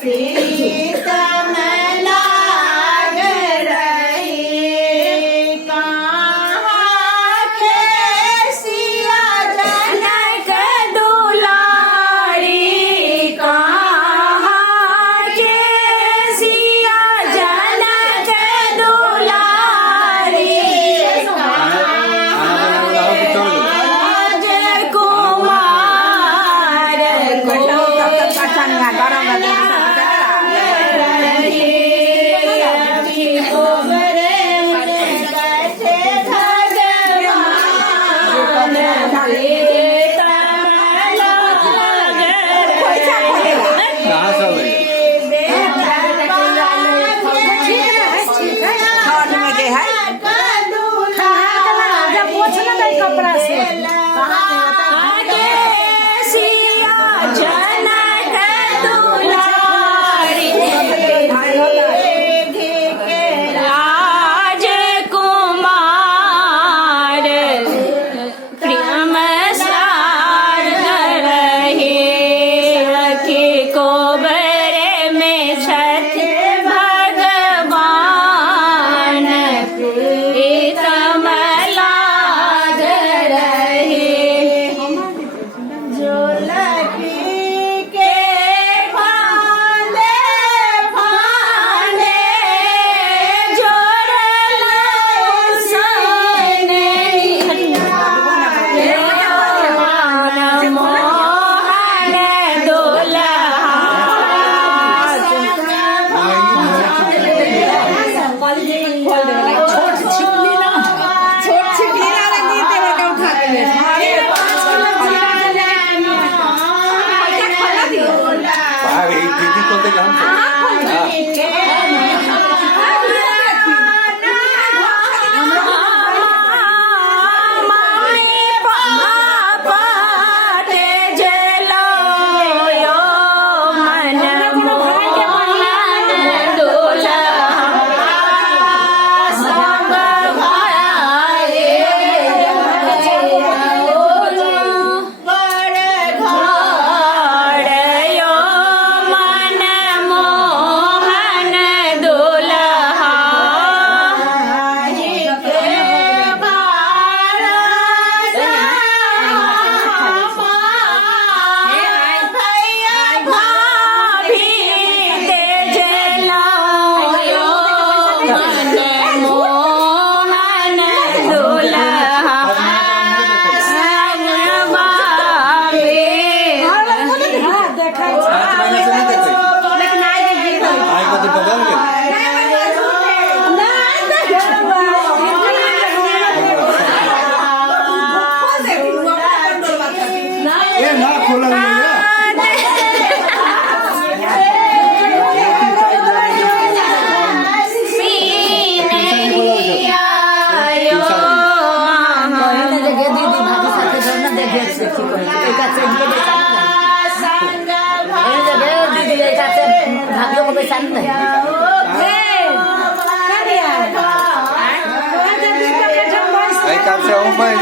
प्रीतम लाग रही कहाँ के सिया जनक दुलारी कहाँ के सिया जनक दुलारी कपड़ा से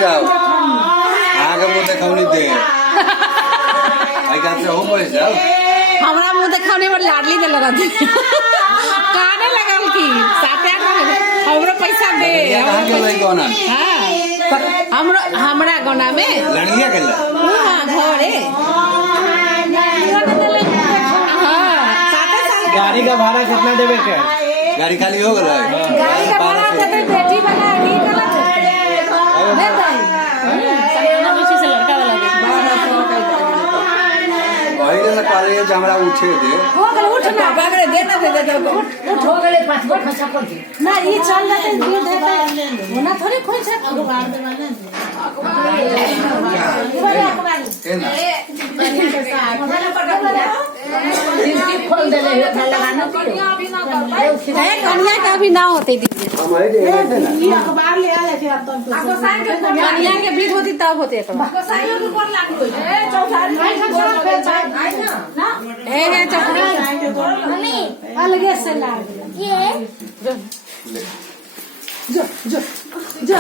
जाओ आगे मुँह देखावनी दे जाओ हमरा मुँह देखावनी में लाडली दे लगा दी काने लगल की साथे हमरो पैसा दे हमरो हमरा गौना में लड़िया के हां घरे गाड़ी का भाड़ा कितना देवे के गाड़ी खाली हो गया गाड़ी का भाड़ा देते बेटी वाला नहीं गलत दे भाई सरियाना पीछे से लड़का वाला दे 1200 भाई ना काले हमरा उठे दे हो गए उठ ना बागरे देना दे उठ हो गए 5 गो खर्चा कर दे ना ये चल जाते दे देता होना थोड़ी खोल से अखबार दे वाला जिसकी खोल दे ले लगाना कन्या का भी ना होते दीजिए ये अखबार ले आले छे अब तो कन्या के बीच होती तब होते अखबार साइड ऊपर लागलो ए चौथारी ना ए चौथारी मम्मी अलगे से लाग ये जो जो जो